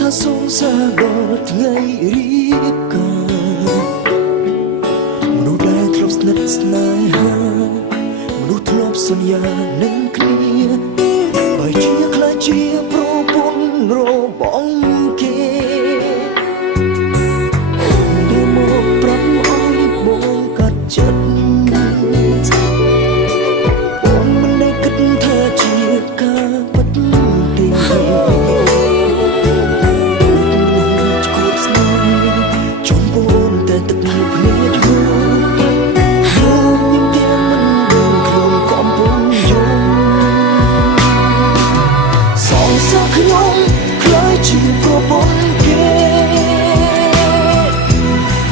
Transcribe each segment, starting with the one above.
ថាសងសាដល់ថ្ងៃរៀបការមនុស្សដែលធ្លាប់ស្និទ្ធស្នេហាមនុស្សធ្លាប់សន្យានឹងគ្នាបើជាខ្លាចជាប្រពន្ធរបស់គេដែលមកប្រាប់ឲ្យបងកាត់ចិត្តបងមិនได้គិតថាជាការពិតទេខ្ញុំខ្លាចជាប្រពន្ធគេ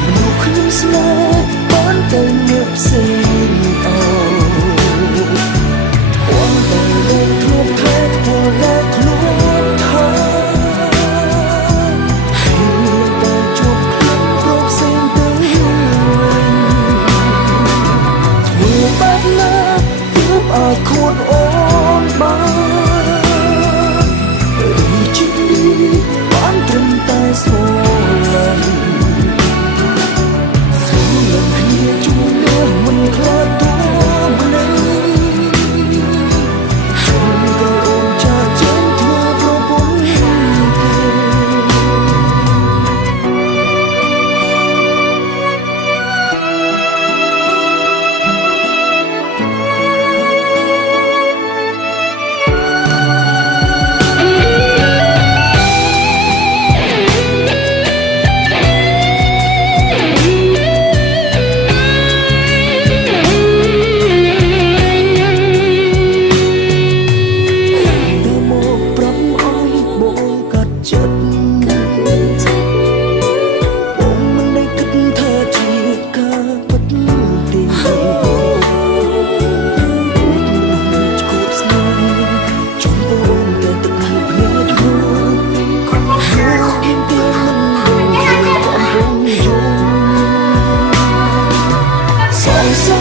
មនុស្សខ្ញុំស្នេហ៍បានតែអ្នកផ្សេងអោបងតែលែងធ្លាប់ខែព្រោះលែងខ្លួនថាខ្ញុំតែជួបខ្ញុំព្រោះផ្សេងទៅធ្វើបែបណាទើបឲ្យខួតអូនបានបានត្រឹមតែស្រឡាញ់គ្នាជួបគ្នាមិនខ្លាចតួម្លេះខ្ញុំក៏អូនចាចេញធ្វើប្រពន្ធ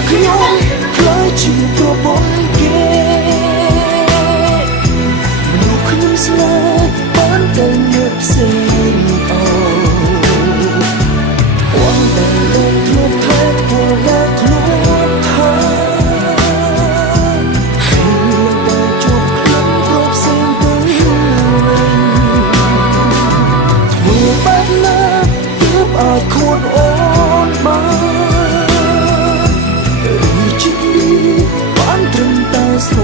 ខ្ញុំខ្លាចជាប្រពន្ធគេមនុស្សខ្ញុំស្នេហ៍បានតែអ្នកផ្សេងអោបងតែលែងធ្លាប់ខែព្រោះលែងខ្លួនថាខ្ញុំតែជួបខ្ញុំព្រោះផ្សេងទៅធ្វើបែបណាទើបឲ្យខួតអូនបានត្រឹមតែស្រ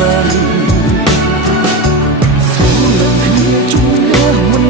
ឡាញ់គ្នាជួបគ្នាមិន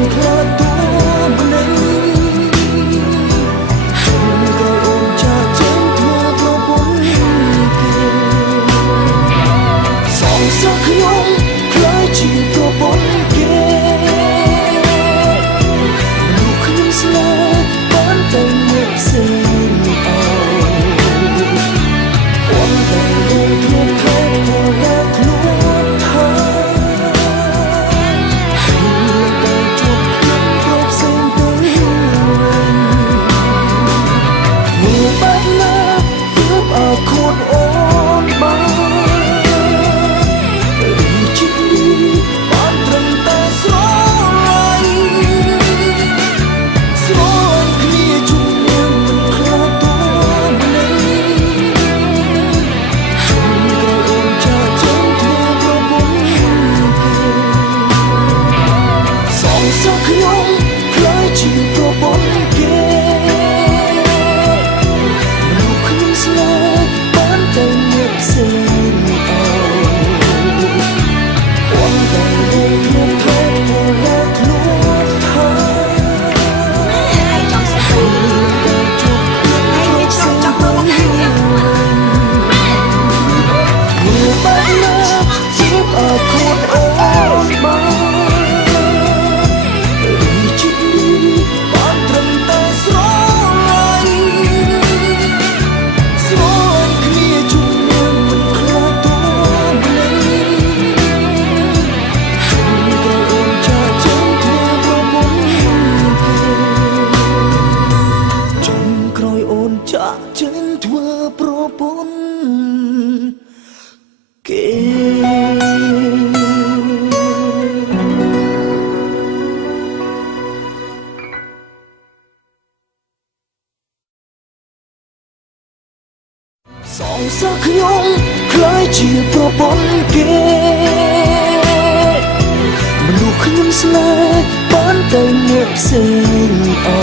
មិនស្នេហ៍បានទៅអ្នកផ្សេងអោ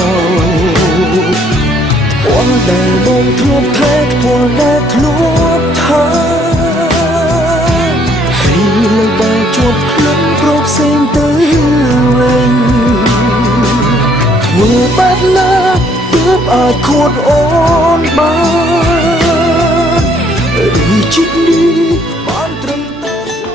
ពណ៌ដែលបងធ្លាប់ថែពណ៌ដែលធ្លាប់ថាហើយលើបើជាប់ខ្លួនប្រកផ្សេងទៅវិញធ្វើបែបណាទើបអាចខួតអូនបានឬជីវិតនេះបានត្រឹមតែ រ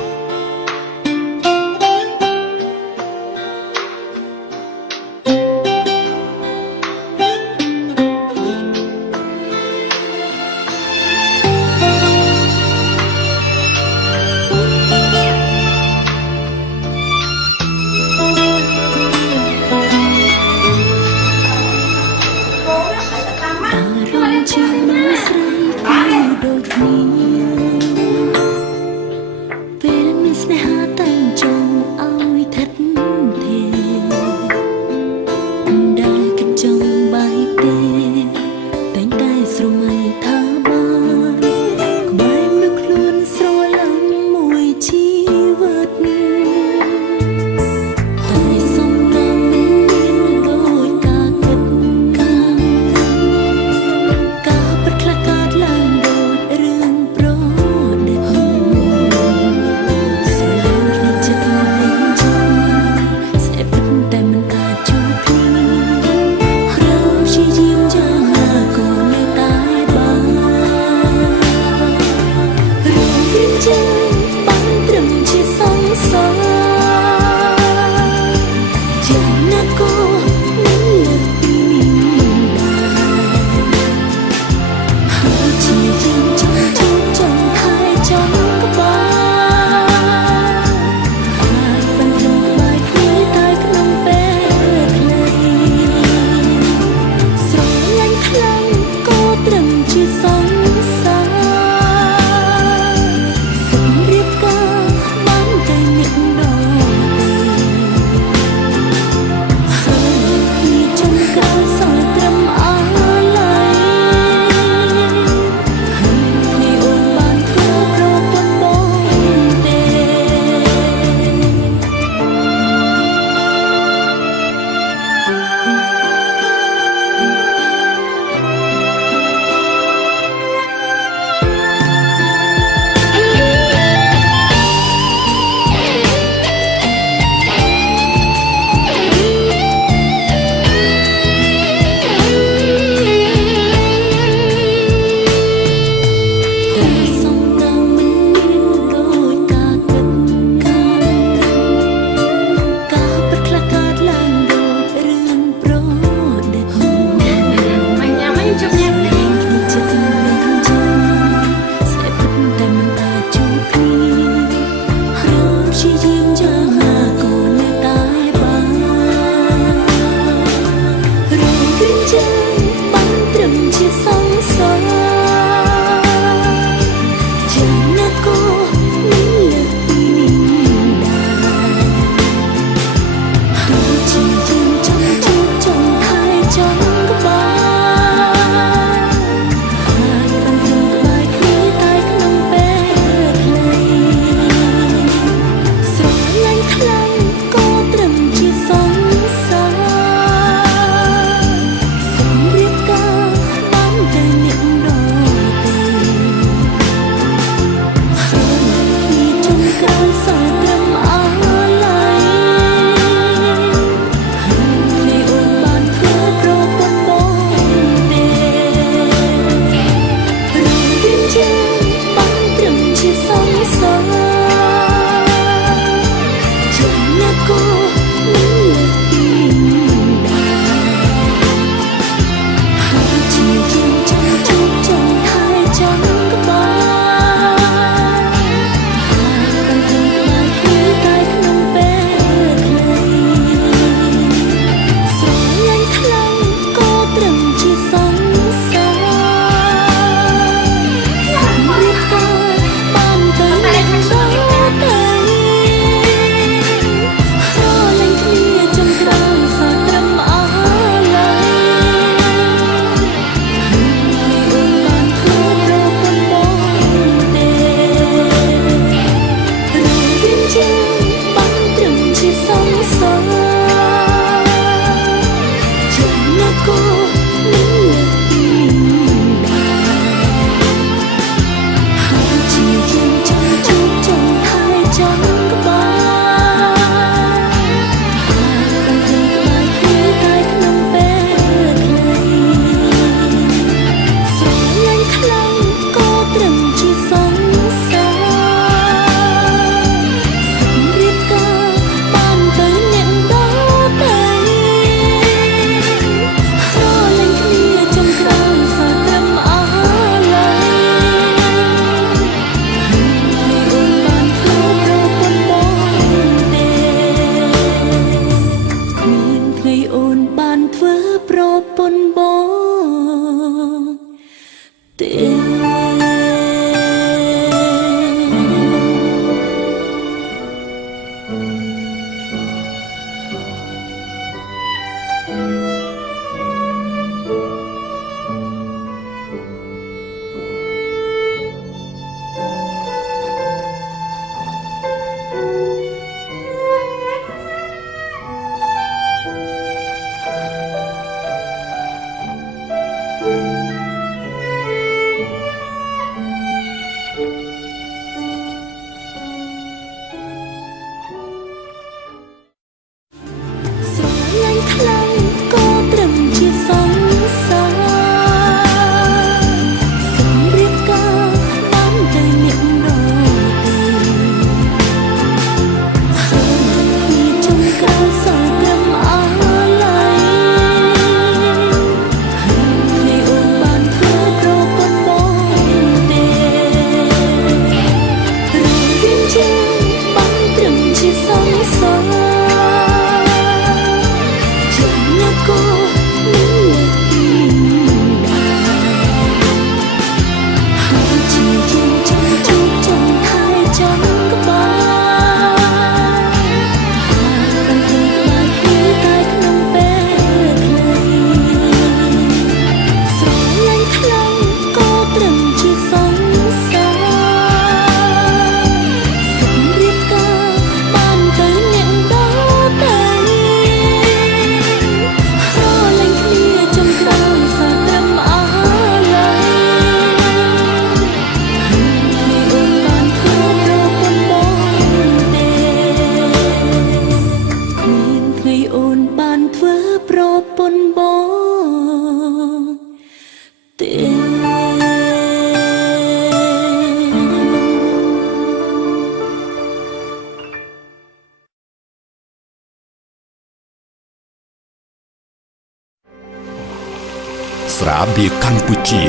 ស្រាបៀរកម្ពុជា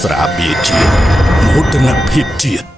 ស្រាបៀរជាតិមោទនភាពជាតិ